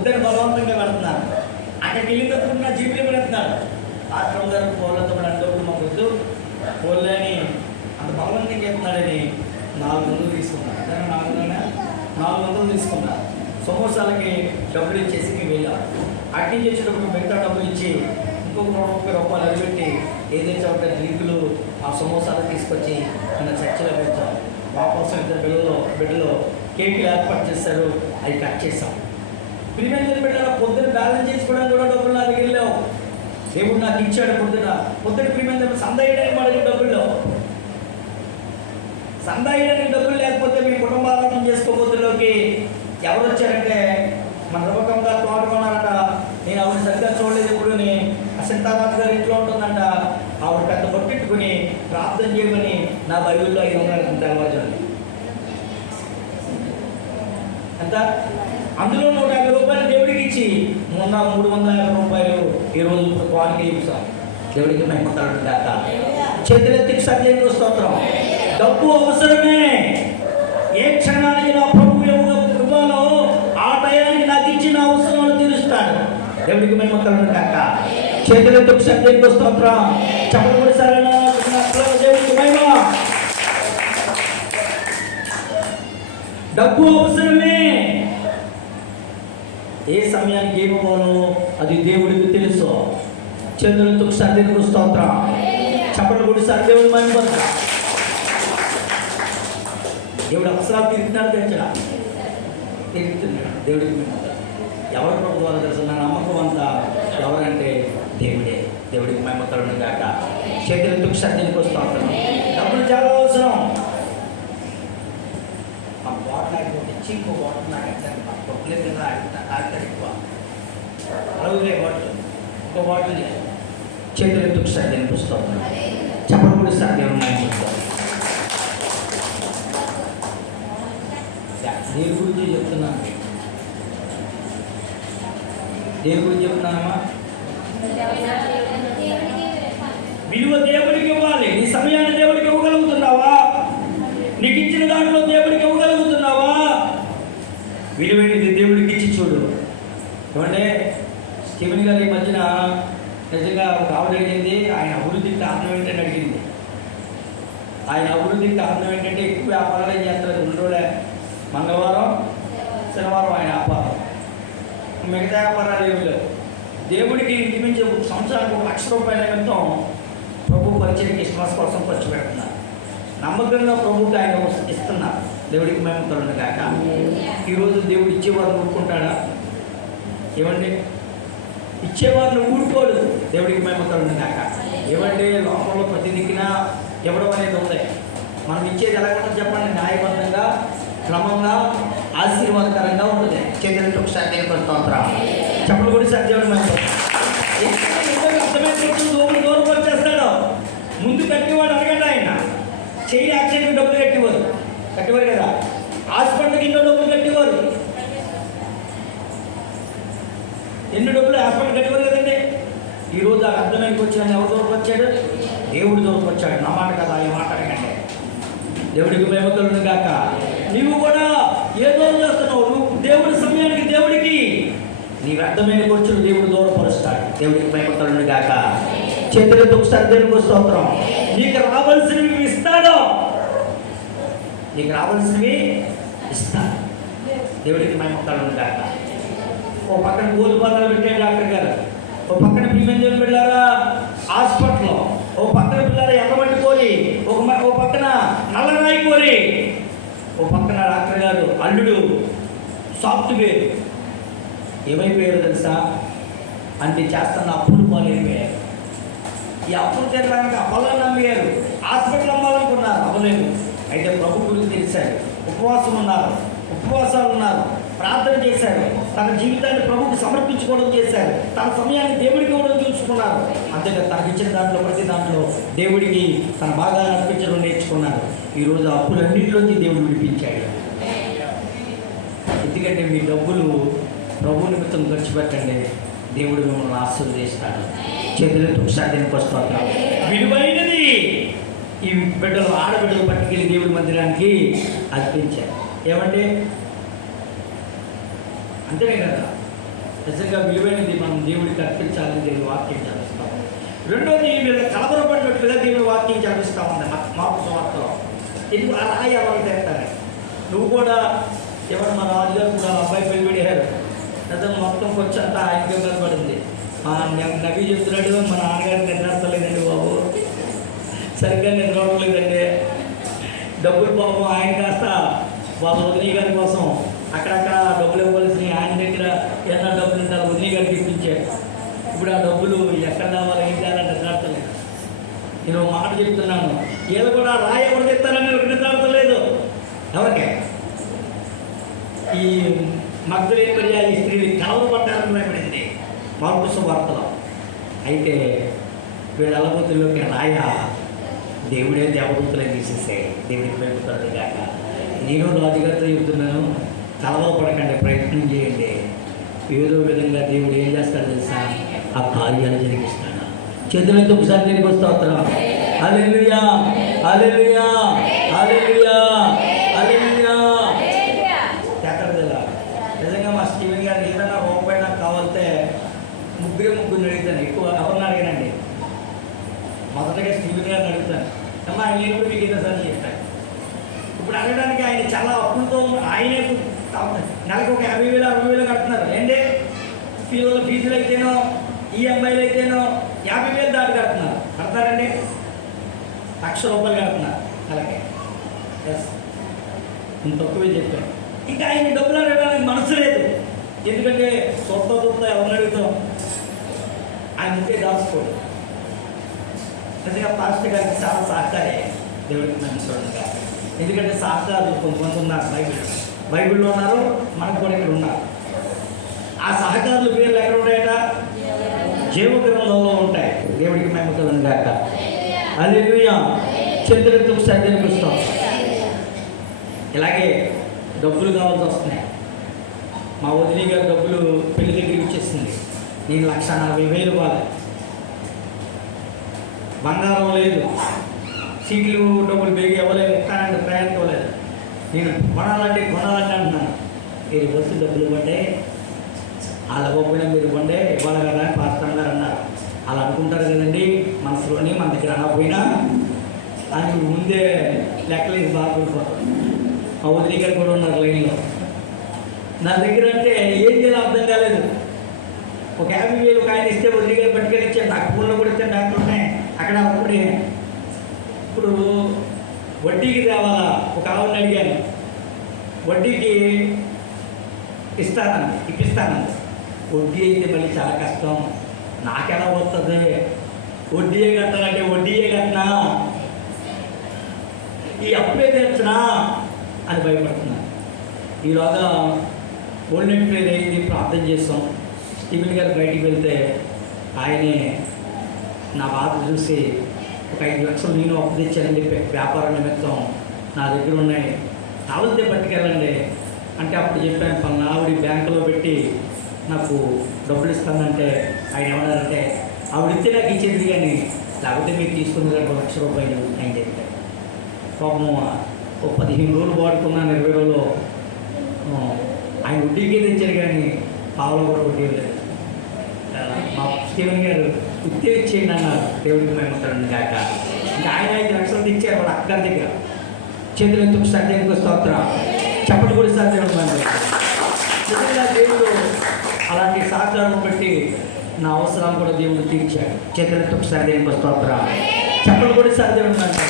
వద్దని బలవంతంగా పెడుతున్నారు. అక్కడికి వెళ్ళినప్పుడు నా జీవితం పెడుతున్నాడు. ఆశ్రమం గారు పోలతో అంటప్పుడు మాకు వద్దు పోలే అని అంత బలవంతంగా చెప్తున్నాడని 400 తీసుకున్నాను. 400 తీసుకున్నా. సమోసాలకి డబ్బులు ఇచ్చేసి మేము వెళ్ళాం. అటు నుంచి వచ్చేటప్పుడు మిగతా డబ్బులు ఇచ్చి ఇంకొక 30 రూపాయలు అడిపెట్టి ఏదైతే ఒక డ్రింకులు ఆ సమోసాలు తీసుకొచ్చి మన చర్చలో పెట్టాం. మా కోసం ఇద్దరు బిడ్డలు కేకులు ఏర్పాటు చేశారు. అవి కట్ చేసాం. ప్రిమెంజర్ బిడ్డల పొద్దున బ్యాలెన్స్ చేసుకోవడానికి కూడా డబ్బులు నా దగ్గర లేవు. దేవుడు నాకు ఇచ్చాడు. పొద్దున ప్రిమెంజర్ సందా వేయడానికి మనకి డబ్బులు లేవు. సందా వేయడానికి డబ్బులు లేకపోతే మీ కుటుంబాలను చేసుకోబోతుల్లోకి ఎవరు వచ్చారంటే మన రూపకం గారు తోట కొన్నారట. నేను ఆవిడ సరిగ్గా చూడలేదు. ఎప్పుడు సీతారాజు గారు ఇంట్లో ఉంటుందంట. ఆవిడ పెద్ద బొట్టెట్టుకుని ప్రార్థన చేయమని నా బైబిల్లో 500 తెలవజండి అంత. అందులో 150 రూపాయలు దేవుడికి ఇచ్చి మొన్న 350 రూపాయలు ఈరోజు వారికి ఇస్తాం. దేవుడికి మేము కాక చేతులెత్తి సత్యం స్తోత్రం. డబ్బు అవసరమే. ఏ క్షణానికి నా ప్రభు ఇవ్వాలో ఆ టయానికి నాకు ఇచ్చిన అవసరాలు తీరుస్తాడు. దేవుడికి మేము కాక చేతులెత్తి సత్యం స్తోత్రం. చెప్పబడి సరైన దేవుడికి మహిమ. డబ్బు అవసరమే. ఏ సమయానికి ఏమవ్వాలో అది దేవుడికి తెలుసు. చంద్రులతో సర్దేవుడు స్తోత్రం. చెప్పలు కూడా సర్దేవుడు మహిమ. దేవుడు అవసరాలు తిరుగుతున్నాడు. తిరుగుతున్నాడు దేవుడికి మహిమ. ఎవరి ప్రభు ద్వారా తెలుసు. నా నమ్మకం అంతా ఎవరంటే దేవుడే. దేవుడికి మహిమ కలుగును గాక. చేతులతో సర్దేవుడు స్తోత్రం. డబ్బులు చాలా అవసరం. ఆ బాటిల్ ఆగిపోతే ఇంకో బాటిల్ నాకు కొట్లే కదా ఆడతాడు ఎక్కువ. అలాగే బాటిల్ ఇంకో బాటిల్ చేతులతో సర్దేని పుస్తకం. చెప్పలు కూడా సర్దేవుడు పుస్తకం. దేని గురించి చెప్తున్నాను? దేని గురించి చెప్తున్నానమ్మా? విలువ దేవుడికి ఇవ్వాలి. నీ సమయాన్ని దేవుడికి ఇవ్వగలుగుతున్నావా? నీకు ఇచ్చిన దాంట్లో దేవుడికి ఇవ్వగలుగుతున్నావా? విలువైనది దేవుడికి ఇచ్చి చూడు. ఏమంటే స్టీవెన్ గారు ఈ మధ్యన నిజంగా ఒక ఆవిడ అడిగింది, ఆయన అభివృద్ధికి కారణం ఏంటని అడిగింది. ఆయన అభివృద్ధికి కారణం ఏంటంటే ఎక్కువ వ్యాపారాలు ఏం చేస్తారు. 2 రోజులే, మంగళవారం శనివారం ఆయన వ్యాపారం, మిగతా వ్యాపారాలు ఏమి లేవు. దేవుడికి ఇంటిమించి సంవత్సరానికి 1,00,000 రూపాయల నిమిత్తం ప్రభు పరిచయం క్రిస్మస్ కోసం ఖర్చు పెడుతున్నారు. నమ్మకంగా ప్రభుకి ఆయన ఇస్తున్నారు. దేవుడికి మేము కలుగును గాక. ఈరోజు దేవుడు ఇచ్చేవారిని ఊరుకుంటాడా? ఏమండి, ఇచ్చేవారిని ఊరుకోడు. దేవుడికి మేము కలుగును గాక. ఏమంటే లోకంలో ప్రతి దిక్కున ఇవ్వడం అనేది ఉంది. మనం ఇచ్చేది ఎలాగంటే చెప్పండి, న్యాయబద్ధంగా క్రమంగా ఆశీర్వాదకరంగా ఉంటుంది. చేతులతో ఒకసారి చెప్పలు కూడా సత్యం అర్థమైనప్పుడు దూరం వచ్చేస్తాడు. ముందు కట్టేవాడు అడగండి. ఆయన చెయ్యి యాక్సిడెంట్ డబ్బులు కట్టేవారు కదా. హాస్పిటల్కి ఎన్నో డబ్బులు కట్టేవారు. ఎన్నో డబ్బులు హాస్పిటల్ కట్టేవారు కదండి. ఈరోజు ఆ అర్థమైనకి వచ్చాడు. ఎవరు దూరం వచ్చాడు? దేవుడు దూరం వచ్చాడు. నా మాట కదా, ఈ మాట అడగండి. దేవుడికి మహిమ కలుగును గాక. నీవు కూడా ఏదో చేస్తున్నావు. నువ్వు దేవుడి సమయానికి దేవుడికి నీ వ్యర్థమైన ఖర్చులు దేవుడు దూరపరుస్తాడు. దేవుడికి మహిమ కలుగును గాక. చేతులతో ఒకసారి దేవుడికి స్తోత్రం. నీకు రావాల్సినవి ఇస్తాడు. నీకు రావాల్సినవి ఇస్తాడు. దేవుడికి మహిమ కలుగును గాక. ఓ పక్కన గోధుమలు పెట్టాడు డాక్టర్ గారు. ఓ పక్కన ప్రిమెంజర్ వెళ్ళారా హాస్పిటల్లో. ఓ పక్కన పిల్లలు ఎర్రబట్టి కోరి, ఓ పక్కన నల్లరాయి కోరి, ఓ పక్కన డాక్టర్ గారు అల్లుడు సాఫ్ట్వేర్. ఏమైపోయారు తెలుసా? అంటే చేస్తున్న అప్పులు పాలైపోయారు. ఈ అప్పులు తీరడానికి అవ్వాలని నమ్మారు. హాస్పిటల్ అమ్మాలనుకున్నారు, అవ్వలేదు. అయితే ప్రభు గురించి తెలిసారు. ఉపవాసాలు ఉన్నారు, ప్రార్థన చేశారు. తన జీవితాన్ని ప్రభువుకు సమర్పించుకోవడం చేశారు. తన సమయాన్ని దేవుడికి ఇవ్వడం చూసుకున్నారు. అంతేగా తనకి ఇచ్చిన దాంట్లో ప్రతి దాంట్లో దేవుడికి తన బాగా అర్పించడం నేర్చుకున్నారు. ఈరోజు అప్పులన్నింటిలోంచి దేవుడు విడిపించాడు. ఎందుకంటే మీ డబ్బులు ప్రభు నిమిత్తం ఖర్చు పెట్టండి. దేవుడు మిమ్మల్ని ఆశీర్వదిస్తాడు. చేతులతో సాధ్యానికి వస్తున్నారు. విలువైనది ఈ బిడ్డలు ఆడబిడ్డలు పట్టుకెళ్ళి దేవుడి మందిరానికి అర్పించారు. ఏమంటే అంతేనే కదా. నిజంగా విలువైనది మనం దేవుడికి అర్పించాలని దేవుడి వాక్యం చదివిస్తాం. రెండోది వీళ్ళ కలవరపడినట్లుగా దేవుడి వాక్యం చదివిస్తా ఉంది మార్కు సువార్తలో. ఎందుకు ఆ రాయి ఎవరు తెస్తారు? నువ్వు కూడా ఎవరు మా రాజుగారు కూడా అబ్బాయి పెళ్లి పెట్టారు కదా, మొత్తం కొంచెంతా ఆయనకే కనపడింది. నవీ చెప్తున్నాడు, మా నాన్నగారు నిద్రలేదండి బాబు, సరిగ్గా నిద్రలేదండి. డబ్బులు పాపం ఆయన కాస్త వాళ్ళ వదినీ గారి కోసం అక్కడక్కడ డబ్బులు ఇవ్వవలసి ఆయన దగ్గర ఏదైనా డబ్బులు ఉంటే వదినీ గారికి ఇప్పించాడు. ఇప్పుడు ఆ డబ్బులు ఎక్కడ రావాలి, ఏం చేయాలని నిద్రలేదు. నేను మాట చెప్తున్నాను, వీళ్ళు కూడా రాయి ఎవరు తెస్తారని నిద్రలేదు. ఎవరికే ఈ మగ్ధలేని మరియ ఈ స్త్రీలు కలవరపడ్డారని భయపడింది మార్కు సువార్తలో. అయితే వీళ్ళ అలబోతుల్లోకి రాయ దేవుడే దేవదూతలను తీసేసే దేవుడికి పెరుగుతాడు కాక. నేను రాజుగారితో చెబుతున్నాను, కలవరపడకండి, ప్రయత్నం చేయండి. ఏదో విధంగా దేవుడు ఏం చేస్తాడు తెలుసా? ఆ కార్యాలు జరిగిస్తాడు. చేతులతో ఒకసారి తిరిగి వస్తా. హల్లెలూయా, హల్లెలూయా, హల్లెలూయా, హల్లెలూయా. నిజంగా మా స్టీవెన్ గారు ఏదైనా రూపాయి నాకు కావాలంటే ముగ్గురిని అడుగుతాను. ఎక్కువ ఎవరిని అడిగానండి, మొదటగా స్టీవెన్ గారిని అడుగుతాను. అమ్మా నేను కూడా మీకు ఏదో సార్ చెప్పాను. ఇప్పుడు అడగడానికి ఆయన చాలా అప్పులతో ఆయనే నెలకు ఒక 50,000 60,000 కడుతున్నారు. ఏంటి పిల్లల ఫీజులు అయితేనో ఈఎంఐలు అయితేనో 50,000 దాటి కడతారండి. ₹1,00,000 కడుతున్నారు నెలకి. ఎస్, నేను తక్కువే చెప్పాను. ఇంకా ఆయన డబ్బులు అడగడానికి మనసు లేదు. ఎందుకంటే సొంత ఎవరిని అడుగుతాం? ఆయన ఉంటే దాచుకోడు. నిజంగా పాస్టర్ గారికి చాలా సహకారే దేవుడికి నమ్ముకోవడం. ఎందుకంటే సహకారులు కొంతమంది ఉన్నారు బైబిల్లో ఉన్నారు, మనకు కూడా ఇక్కడ ఉన్నారు. ఆ సహకారుల పేర్లు ఎక్కడ ఉంటాయట? జీవగ్రంథంలో ఉంటాయి. దేవుడికి నమ్ముకోవడం కాక. హల్లెలూయా. చంద్రుడితో సరిదినిపిస్తాం. ఇలాగే డబ్బులు కావాల్సి వస్తున్నాయి. మా వదిలి గారు డబ్బులు పెళ్లి దగ్గరికి వచ్చేసింది. నేను 1,40,000 ఇవ్వాలి. బంగారం లేదు, సీట్లు డబ్బులు బేగి ఇవ్వలేదు, ఎక్కానంటే ప్రయాణం ఇవ్వలేదు. నేను కొనాలంటే అంటున్నాను. మీరు వస్తు డబ్బులు ఇవ్వండి, వాళ్ళ గొప్పగా మీరు ఇవ్వండి, ఇవ్వాలి కదా అని పాస్టర్ గారు అన్నారు. అలా అనుకుంటారు కదండి మనసులోని, మన దగ్గర అనకపోయినా అని ముందే లెక్కలేసి బాగా పడిపోతారు. మా వదిలి గారు కూడా ఉన్నారు లైన్లో. నా దగ్గర అంటే ఏం చేయాలో అర్థం కాలేదు. ఒక 50,000 ఒక ఆయన ఇస్తే వదిలి గారు పట్టుకొని ఇచ్చాను. నాకు ఫోన్లో కూడా ఇస్తే బ్యాంకులు ఉన్నాయి అక్కడ. అప్పుడే ఇప్పుడు వడ్డీకి తేవాలా? ఒక ఆవుని అడిగాను, వడ్డీకి ఇప్పిస్తానండి. వడ్డీ అయితే మళ్ళీ చాలా కష్టం, నాకెలా వస్తుంది? వడ్డీయే కట్టాలంటే వడ్డీయే కట్టినా, ఈ అప్పుడే తెచ్చినా అని భయపడుతున్నాను. ఈలోగా ఓల్డెన్ ప్రేయర్ అయింది, ప్రార్థన చేస్తాం. స్టీవెన్ గారు బయటికి వెళ్తే ఆయనే నా బాధ చూసి ఒక 5 లక్షలు నేను అప్పు తెచ్చానని చెప్పి వ్యాపార నిమిత్తం నా దగ్గర ఉన్నాయి, కావలితే పట్టుకెళ్ళండి అంటే అప్పుడు చెప్పాను, పలానా ఆవిడ బ్యాంకులో పెట్టి నాకు డబ్బులు ఇస్తానంటే ఆయన ఏమన్నారంటే, ఆవిడితే నాకు ఇచ్చేది కానీ లేకపోతే మీరు తీసుకుంది కానీ ₹1,00,000 ఆయన చెప్పారు. పాపము ఓ 15 రోజులు వాడుకున్నాను, 20 రోజులు ఆయన వడ్డీకే తెచ్చారు కానీ పావులో కూడా వడ్డీ లేదు. మా స్టీవెన్ గారు ఉత్తే ఇచ్చేయండి అన్నారు. దేవుడికి మేమవుతాడు కాక. ఇంకా ఆయన 5 లక్షలు తెచ్చారు వాళ్ళ అక్కడి దగ్గర. చేతులు ఎందుకు సత్యానికి స్తోత్రం, చెప్పటి కూడా సత్యం. నిజంగా దేవుడు అలాంటి సహకారం బట్టి నా అవసరాలు కూడా దేవుడు తీర్చాడు. చేతులతో సత్యానికి స్తోత్రం, చెప్పటి కూడా సత్యం ఉందంటే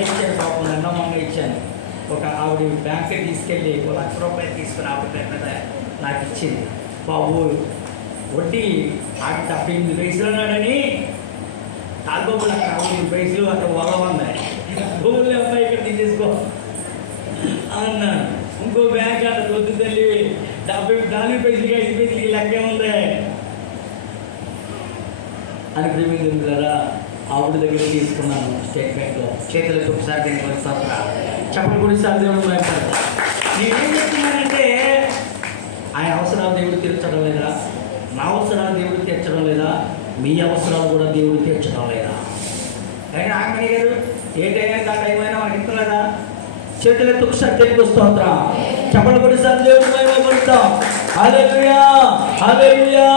ఇచ్చాను. పాపం నిన్న మొన్న ఇచ్చాను. ఒక ఆవిడ బ్యాంక్కి తీసుకెళ్ళి ₹1,00,000 తీసుకుని ఆవిడ మీద నాకు ఇచ్చింది. బాబు వడ్డీ ఆవిడ 78 పైసలు అన్నాడని తాల్బాబులు అక్కడ 60 పైసలు అక్కడ వదలన్నాయి. భూములు అబ్బాయి ఇక్కడ తీసేసుకో అన్నాను. ఇంకో బ్యాంక్ అక్కడ వద్దు తల్లి, 4 పైసలకి 5 పైసలకి లెక్కే ఉంది అని ప్రేమించారా. ఆవిడ దగ్గర తీసుకున్నాను స్టేట్ బ్యాంక్లో. చేతులకు ఒకసారి చెప్పలు కూడా సార్ దేవుడు భయపడతారు. నేనేం చెప్తున్నానంటే ఆయన అవసరాలు దేవుడు తీర్చడం లేదా? నా అవసరాలు దేవుడు తీర్చడం లేదా? మీ అవసరాలు కూడా దేవుడు తీర్చడం లేదా? అయినా ఆంజనేయ గారు ఏ టైం అయినా ఆ టైం అయినా మనకి ఇష్టం లేదా? చేతులెత్తు ఒకసారి స్తోత్రం, చెప్పలు కూడా సార్ దేవుడు భయపడతాం. హల్లెలూయా.